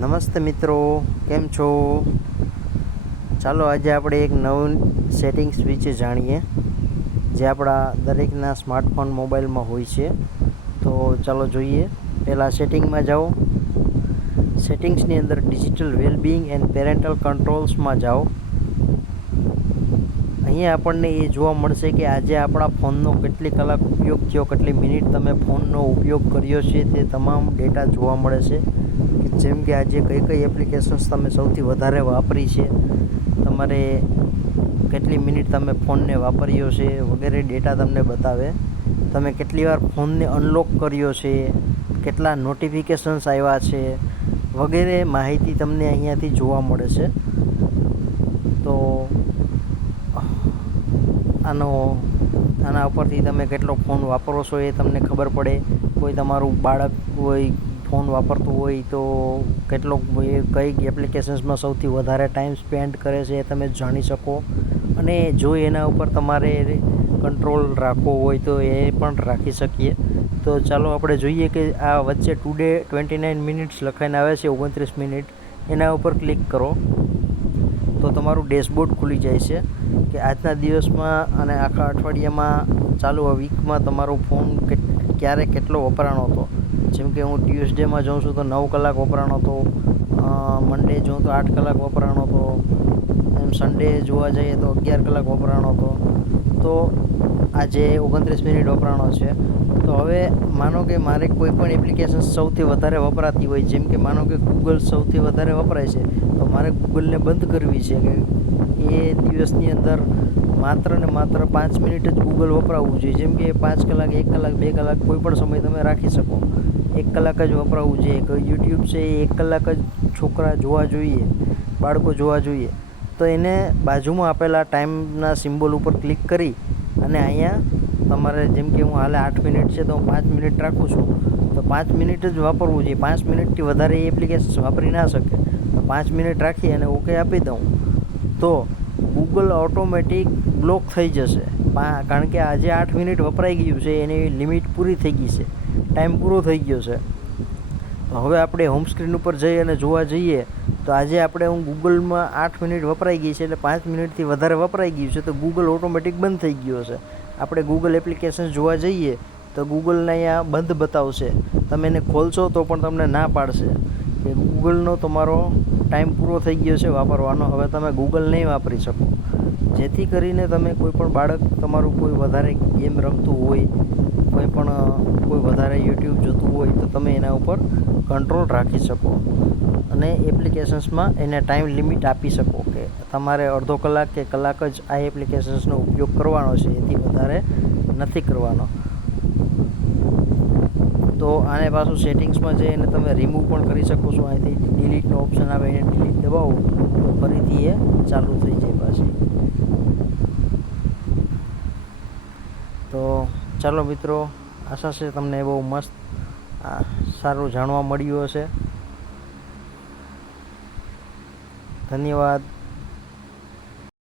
નમસ્તે મિત્રો, કેમ છો? ચાલો આજે આપણે એક નવું સેટિંગ્સ વિશે જાણીએ જે આપણા દરેકના સ્માર્ટફોન મોબાઈલમાં હોય છે. તો ચાલો જોઈએ. પહેલાં સેટિંગમાં જાઓ. સેટિંગ્સની અંદર ડિજિટલ વેલબિંગ એન્ડ પેરેન્ટલ કંટ્રોલ્સમાં જાઓ. અહીંયા આપણને એ જોવા મળશે કે આજે આપણા ફોનનો કેટલી કલાક ઉપયોગ થયો, કેટલી મિનિટ તમે ફોનનો ઉપયોગ કર્યો છે, તે તમામ ડેટા જોવા મળે છે. જેમ કે આજે કઈ કઈ એપ્લિકેશન્સ તમે સૌથી વધારે વાપરી છે, તમારે કેટલી મિનિટ તમે ફોનને વાપર્યો છે વગેરે ડેટા તમને બતાવે. તમે કેટલી વાર ફોનને અનલોક કર્યો છે, કેટલા નોટિફિકેશન્સ આવ્યા છે વગેરે માહિતી તમને અહીંયાથી જોવા મળે છે. તો આના ઉપરથી તમે કેટલો ફોન વાપરો છો એ તમને ખબર પડે. કોઈ તમારું બાળક કોઈ ફોન વાપરતું હોય તો કેટલો કઈ એપ્લિકેશન્સમાં સૌથી વધારે ટાઈમ સ્પેન્ડ કરે છે એ તમે જાણી શકો. અને જો એના ઉપર તમારે કંટ્રોલ રાખવો હોય તો એ પણ રાખી શકીએ. તો ચાલો આપણે જોઈએ કે આ વચ્ચે ટુડે 29 મિનિટ્સ લખાઈને આવે છે, 29 મિનિટ. એના ઉપર ક્લિક કરો તો તમારું ડેશબોર્ડ ખુલી જાય છે કે આજના દિવસમાં અને આખા અઠવાડિયામાં ચાલુ આ વીકમાં તમારો ફોન ક્યારે કેટલો વપરાણો હતો. જેમ કે હું ટ્યુઝડેમાં જોઉં છું તો 9 કલાક વપરાણો હતો, મંડે જોઉં તો 8 કલાક વપરાણો હતો, એમ સન્ડે જોવા જઈએ તો 11 કલાક વપરાણો હતો. તો આજે 29 મિનિટ વપરાણો છે. તો હવે માનો કે મારે કોઈ પણ એપ્લિકેશન સૌથી વધારે વપરાતી હોય, જેમ કે માનો કે ગૂગલ સૌથી વધારે વપરાય છે, તો મારે ગૂગલને બંધ કરવી છે કે એ દિવસની અંદર માત્ર ને માત્ર 5 મિનિટ જ ગૂગલ વપરાવવું જોઈએ. જેમ કે 5 કલાક, 1 કલાક, 2 કલાક કોઈ પણ સમય તમે રાખી શકો. 1 કલાક જ વપરાવવું જોઈએ. યુટ્યુબ છે એ 1 કલાક જ છોકરા જોવા જોઈએ, બાળકો જોવા જોઈએ. તો એને બાજુમાં આપેલા ટાઈમના સિમ્બોલ ઉપર ક્લિક કરી અને અહીંયા તમારે જેમ કે હું હાલે 8 મિનિટ છે તો હું 5 મિનિટ રાખું છું, તો 5 મિનિટ જ વાપરવું જોઈએ. 5 મિનિટથી વધારે એ એપ્લિકેશન વાપરી ના શકે. તો 5 મિનિટ રાખી અને ઓકે આપી દઉં તો ગૂગલ ઓટોમેટિક બ્લોક થઈ જશે. કારણ કે આજે 8 મિનિટ વપરાઈ ગયું છે, એની લિમિટ પૂરી થઈ ગઈ છે, ટાઈમ પૂરો થઈ ગયો છે. તો હવે આપણે હોમ સ્ક્રીન ઉપર જઈ અને જોવા જઈએ તો આજે હું ગૂગલમાં 8 મિનિટ વપરાઈ ગઈ છે, એટલે 5 મિનિટથી વધારે વપરાઈ ગયું છે તો ગૂગલ ઓટોમેટિક બંધ થઈ ગયો છે. આપણે ગૂગલ એપ્લિકેશન જોવા જઈએ તો ગૂગલને અહીંયા બંધ બતાવશે. તમે એને ખોલશો તો પણ તમને ના પાડશે કે ગૂગલનો તમારો ટાઈમ પૂરો થઈ ગયો છે વાપરવાનો, હવે તમે ગૂગલ નહીં વાપરી શકો. જેથી કરીને તમે કોઈ પણ બાળક તમારું કોઈ વધારે ગેમ રમતું હોય, કોઈ વધારે યુટ્યુબ જોતું હોય તો તમે એના ઉપર કંટ્રોલ રાખી શકો અને એપ્લિકેશન્સમાં એને ટાઈમ લિમિટ આપી શકો કે તમારે અડધો કલાક કે કલાક જ આ એપ્લિકેશન્સનો ઉપયોગ કરવાનો છે, એથી વધારે નથી કરવાનો. તો આને પાછું સેટિંગ્સમાં જઈ અને તમે રિમૂવ પણ કરી શકો છો. અહીંથી ડિલીટનો ઓપ્શન આવે, એને ડિલીટ દબાવો તો ફરીથી એ ચાલુ થઈ જાય પાછી. તો ચાલો મિત્રો, આશા છે તમને બહુ મસ્ત સારું જાણવા મળ્યું હશે. ધન્યવાદ.